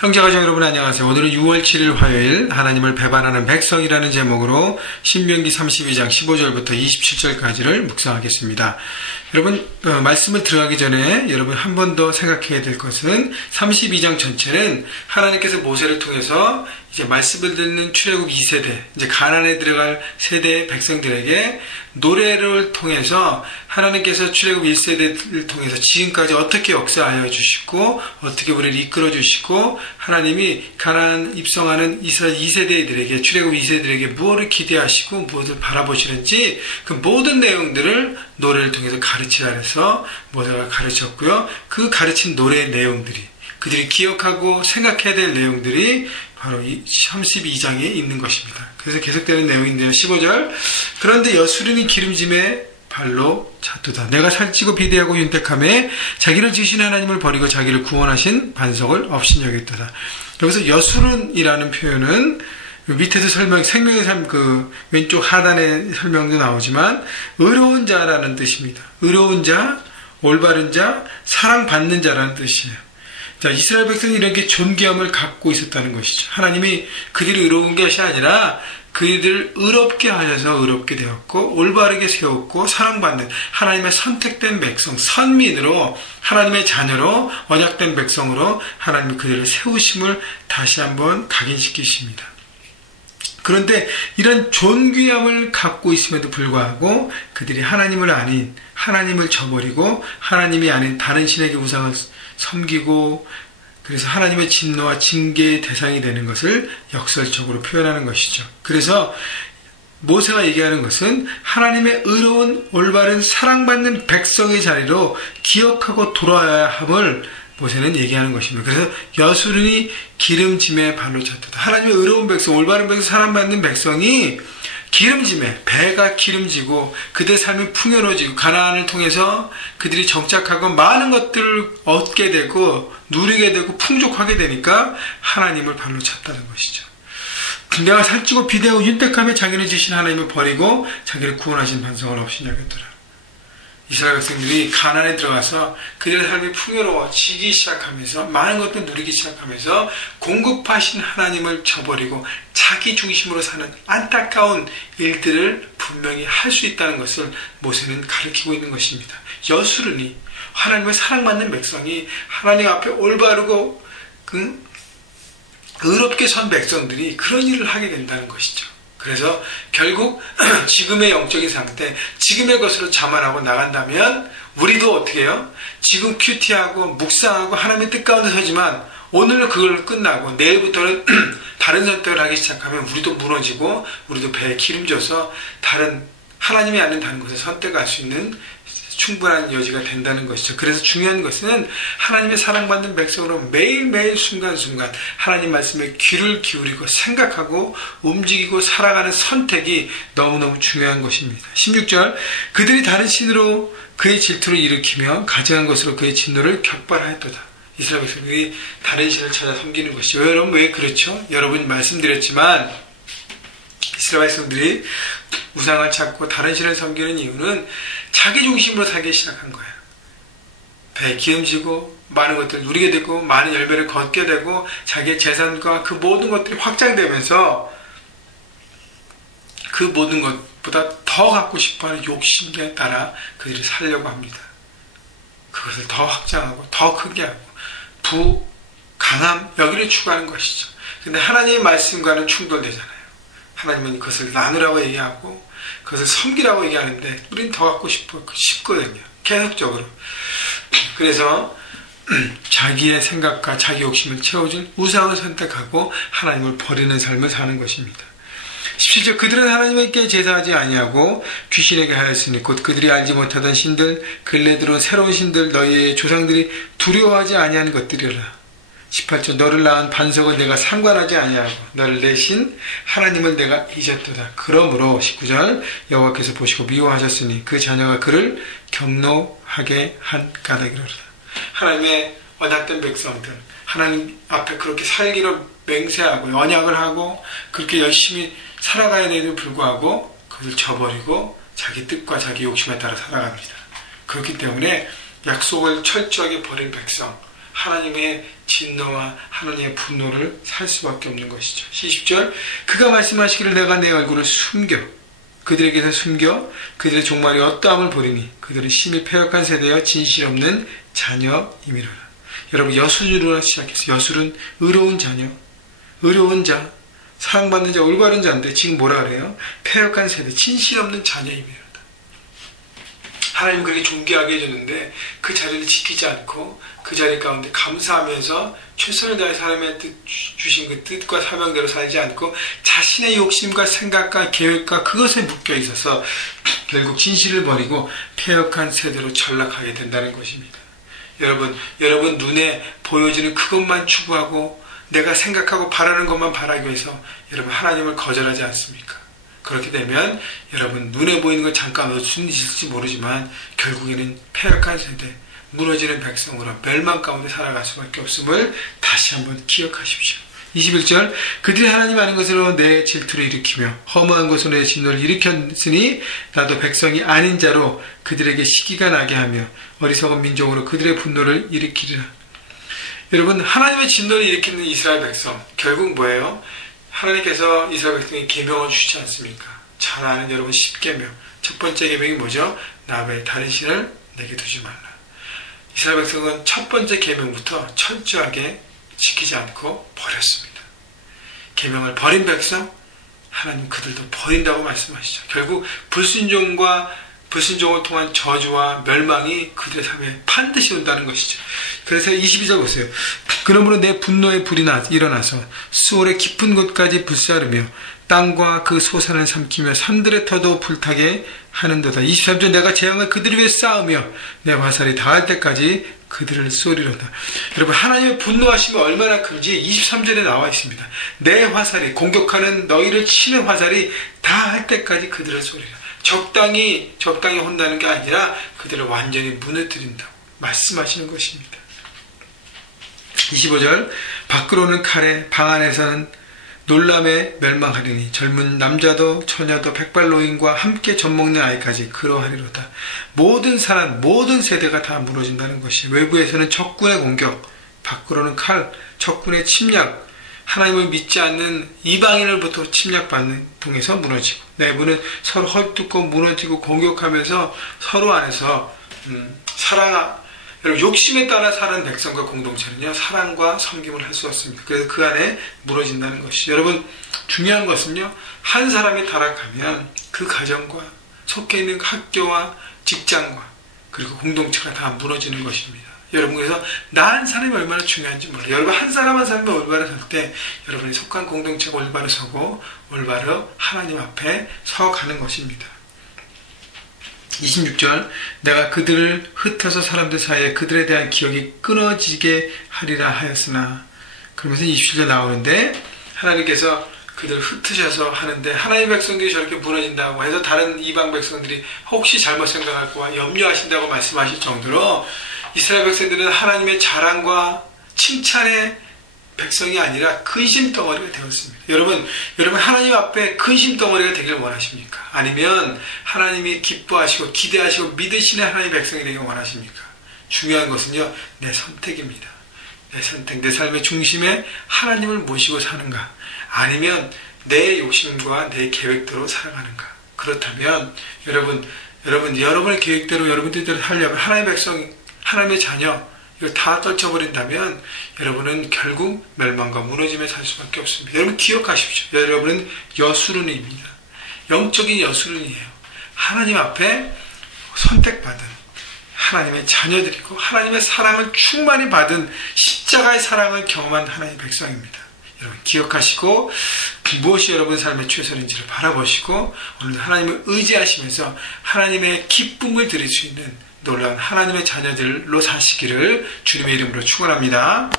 형제가족 여러분 안녕하세요. 오늘은 6월 7일 화요일 하나님을 배반하는 백성이라는 제목으로 신명기 32장 15절부터 27절까지를 묵상하겠습니다. 여러분 말씀을 들어가기 전에 여러분 한 번 더 생각해야 될 것은 32장 전체는 하나님께서 모세를 통해서 이제 말씀을 듣는 출애굽 2세대, 이제 가나안에 들어갈 세대의 백성들에게 노래를 통해서 하나님께서 출애굽 1세대를 통해서 지금까지 어떻게 역사하여 주시고 어떻게 우리를 이끌어 주시고 하나님이 가나안 입성하는 이스라엘 2세대들에게 출애굽 2세대들에게 무엇을 기대하시고 무엇을 바라보시는지 그 모든 내용들을 노래를 통해서 가르치라 해서 모세가 가르쳤고요. 그 가르친 노래의 내용들이 그들이 기억하고 생각해야 될 내용들이 바로 이 32장에 있는 것입니다. 그래서 계속되는 내용인데요. 15절 그런데 여수르니 기름짐에 발로 찼도다. 내가 살찌고 비대하고 윤택함에 자기를 지으신 하나님을 버리고 자기를 구원하신 반석을 없인 여겼도다. 여기서 여수른이라는 표현은 밑에서 설명, 생명의 삶 그 왼쪽 하단의 설명도 나오지만 의로운 자라는 뜻입니다. 의로운 자, 올바른 자, 사랑받는 자라는 뜻이에요. 자, 이스라엘 백성이 이렇게 존귀함을 갖고 있었다는 것이죠. 하나님이 그들이 의로운 것이 아니라 그들을 의롭게 하셔서 의롭게 되었고 올바르게 세웠고 사랑받는 하나님의 선택된 백성, 선민으로 하나님의 자녀로 언약된 백성으로 하나님이 그들을 세우심을 다시 한번 각인시키십니다. 그런데 이런 존귀함을 갖고 있음에도 불구하고 그들이 하나님을 아닌 하나님을 저버리고 하나님이 아닌 다른 신에게 우상을 섬기고 그래서 하나님의 진노와 징계의 대상이 되는 것을 역설적으로 표현하는 것이죠. 그래서 모세가 얘기하는 것은 하나님의 의로운 올바른 사랑받는 백성의 자리로 기억하고 돌아와야 함을 모세는 얘기하는 것입니다. 그래서 여수른이 기름짐에 발로 찼다. 하나님의 의로운 백성, 올바른 백성, 사랑받는 백성이 기름짐에 배가 기름지고 그들의 삶이 풍요로워지고 가나안을 통해서 그들이 정착하고 많은 것들을 얻게 되고 누리게 되고 풍족하게 되니까 하나님을 발로 찼다는 것이죠. 내가 살찌고 비대하고 윤택함에 자기를 지신 하나님을 버리고 자기를 구원하신 반석을 없인 여겼더라. 이스라엘 백성들이 가나안에 들어가서 그들의 삶이 풍요로워지기 시작하면서 많은 것들 누리기 시작하면서 공급하신 하나님을 저버리고 자기 중심으로 사는 안타까운 일들을 분명히 할 수 있다는 것을 모세는 가르치고 있는 것입니다. 여수르니 하나님의 사랑받는 백성이 하나님 앞에 올바르고 의롭게 선 백성들이 그런 일을 하게 된다는 것이죠. 그래서 결국 지금의 영적인 상태, 지금의 것으로 자만하고 나간다면 우리도 어떻게 해요? 지금 큐티하고 묵상하고 하나님의 뜻 가운데 서지만 오늘은 그걸 끝나고 내일부터는 다른 선택을 하기 시작하면 우리도 무너지고 우리도 배에 기름져서 다른 하나님이 아닌 다른 곳에 선택할 수 있는 충분한 여지가 된다는 것이죠. 그래서 중요한 것은 하나님의 사랑받는 백성으로 매일매일 순간순간 하나님 말씀에 귀를 기울이고 생각하고 움직이고 살아가는 선택이 너무너무 중요한 것입니다. 16절 그들이 다른 신으로 그의 질투를 일으키며 가증한 것으로 그의 진노를 격발하였도다. 이스라엘 백성들이 다른 신을 찾아 섬기는 것이죠. 여러분 왜 그렇죠? 여러분 말씀드렸지만 이스라엘 백성들이 우상을 찾고 다른 신을 섬기는 이유는 자기 중심으로 살기 시작한 거예요. 배에 기름지고 많은 것들을 누리게 되고 많은 열매를 걷게 되고 자기의 재산과 그 모든 것들이 확장되면서 그 모든 것보다 더 갖고 싶어하는 욕심에 따라 그들이 살려고 합니다. 그것을 더 확장하고 더 크게 하고 강함 여기를 추구하는 것이죠. 근데 하나님의 말씀과는 충돌되잖아요. 하나님은 그것을 나누라고 얘기하고 그것을 섬기라고 얘기하는데 우리는 더 갖고 싶거든요. 계속적으로. 그래서 자기의 생각과 자기 욕심을 채워줄 우상을 선택하고 하나님을 버리는 삶을 사는 것입니다. 17절 그들은 하나님께 제사하지 아니하고 귀신에게 하였으니 곧 그들이 알지 못하던 신들 근래 들어온 새로운 신들 너희의 조상들이 두려워하지 아니한 것들이라. 18절 너를 낳은 반석은 내가 상관하지 아니하고 너를 내신 하나님을 내가 잊었도다. 그러므로 19절 여호와께서 보시고 미워하셨으니 그 자녀가 그를 경노하게 한 까닭이로다. 하나님의 언약된 백성들 하나님 앞에 그렇게 살기로 맹세하고 언약을 하고 그렇게 열심히 살아가야 되는데 불구하고 그것을 저버리고 자기 뜻과 자기 욕심에 따라 살아갑니다. 그렇기 때문에 약속을 철저하게 버린 백성 하나님의 진노와 하나님의 분노를 살 수밖에 없는 것이죠. 20절 그가 말씀하시기를 내가 내 얼굴을 숨겨 그들에게서 숨겨 그들의 종말이 어떠함을 보리니 그들은 심히 패역한 세대여 진실 없는 자녀이미로라. 여러분 여술로 시작해서 여술은 의로운 자녀, 의로운 자, 사랑받는 자, 올바른 자인데 지금 뭐라 그래요? 패역한 세대, 진실 없는 자녀이미로다. 하나님 그렇게 존귀하게 해줬는데 그 자리를 지키지 않고 그 자리 가운데 감사하면서 최선을 다해서 하나님의 주신 그 뜻과 사명대로 살지 않고 자신의 욕심과 생각과 계획과 그것에 묶여 있어서 결국 진실을 버리고 패역한 세대로 전락하게 된다는 것입니다. 여러분 눈에 보여지는 그것만 추구하고 내가 생각하고 바라는 것만 바라기 위해서 여러분 하나님을 거절하지 않습니까? 그렇게 되면 여러분 눈에 보이는 건 잠깐 어쩔 수 있을지 모르지만 결국에는 패역한 세대, 무너지는 백성으로 멸망 가운데 살아갈 수밖에 없음을 다시 한번 기억하십시오. 21절 그들이 하나님 아닌 것으로 내 질투를 일으키며 허무한 것으로 내 진노를 일으켰으니 나도 백성이 아닌 자로 그들에게 시기가 나게 하며 어리석은 민족으로 그들의 분노를 일으키리라. 여러분 하나님의 진노를 일으키는 이스라엘 백성 결국 뭐예요? 하나님께서 이스라엘 백성에게 계명을 주시지 않습니까? 잘 아는 여러분 10계명 첫 번째 계명이 뭐죠? 나 외에 다른 신을 내게 두지 말라. 이스라엘 백성은 첫 번째 계명부터 철저하게 지키지 않고 버렸습니다. 계명을 버린 백성 하나님 그들도 버린다고 말씀하시죠. 결국 불순종을 통한 저주와 멸망이 그들의 삶에 반드시 온다는 것이죠. 그래서 22절 보세요. 그러므로 내 분노의 불이 일어나서 수월의 깊은 곳까지 불사르며 땅과 그 소산을 삼키며 산들의 터도 불타게 하는도다. 23절 내가 재앙을 그들 위에 쌓으며 내 화살이 닿을 때까지 그들을 쏘리로다. 여러분 하나님의 분노하심이 얼마나 큰지 23절에 나와 있습니다. 내 화살이 공격하는 너희를 치는 화살이 닿을 때까지 그들을 쏘리라. 적당히 혼나는 게 아니라 그들을 완전히 무너뜨린다고 말씀하시는 것입니다. 25절 밖으로는 칼에 방 안에서는 놀람에 멸망하리니 젊은 남자도 처녀도 백발노인과 함께 젖먹는 아이까지 그러하리로다. 모든 사람 모든 세대가 다 무너진다는 것이 외부에서는 적군의 공격, 밖으로는 칼, 적군의 침략, 하나님을 믿지 않는 이방인으로부터 침략받는 통해서 무너지고 내부는 서로 헐뜯고 무너지고 공격하면서 서로 안에서 여러분 욕심에 따라 사는 백성과 공동체는요 사랑과 섬김을 할 수 없습니다. 그래서 그 안에 무너진다는 것이 여러분 중요한 것은요 한 사람이 타락하면 그 가정과 속해 있는 학교와 직장과 그리고 공동체가 다 무너지는 것입니다. 여러분 그래서 나 한 사람이 얼마나 중요한지 몰라요. 여러분 한 사람이 올바로 설 때 여러분이 속한 공동체가 올바로 서고 올바로 하나님 앞에 서가는 것입니다. 26절 내가 그들을 흩어서 사람들 사이에 그들에 대한 기억이 끊어지게 하리라 하였으나 그러면서 27절 나오는데 하나님께서 그들을 흩으셔서 하는데 하나님의 백성들이 저렇게 무너진다고 해서 다른 이방 백성들이 혹시 잘못 생각할까 염려하신다고 말씀하실 정도로 이스라엘 백성들은 하나님의 자랑과 칭찬의 백성이 아니라 근심 덩어리가 되었습니다. 여러분 하나님 앞에 근심 덩어리가 되길 원하십니까? 아니면 하나님이 기뻐하시고 기대하시고 믿으시는 하나님의 백성이 되길 원하십니까? 중요한 것은요 내 선택입니다. 내 선택, 내 삶의 중심에 하나님을 모시고 사는가 아니면 내 욕심과 내 계획대로 살아가는가. 그렇다면 여러분의 계획대로 여러분 뜻대로 살려면 하나님의 백성, 하나님의 자녀 이거 다 떨쳐버린다면 여러분은 결국 멸망과 무너짐에 살 수밖에 없습니다. 여러분 기억하십시오. 여러분은 여수론입니다. 영적인 여수론이에요. 하나님 앞에 선택받은 하나님의 자녀들이고 하나님의 사랑을 충만히 받은 십자가의 사랑을 경험한 하나님의 백성입니다. 여러분 기억하시고 무엇이 여러분 삶의 최선인지를 바라보시고 오늘도 하나님을 의지하시면서 하나님의 기쁨을 드릴 수 있는 놀라운 하나님의 자녀들로 사시기를 주님의 이름으로 축원합니다.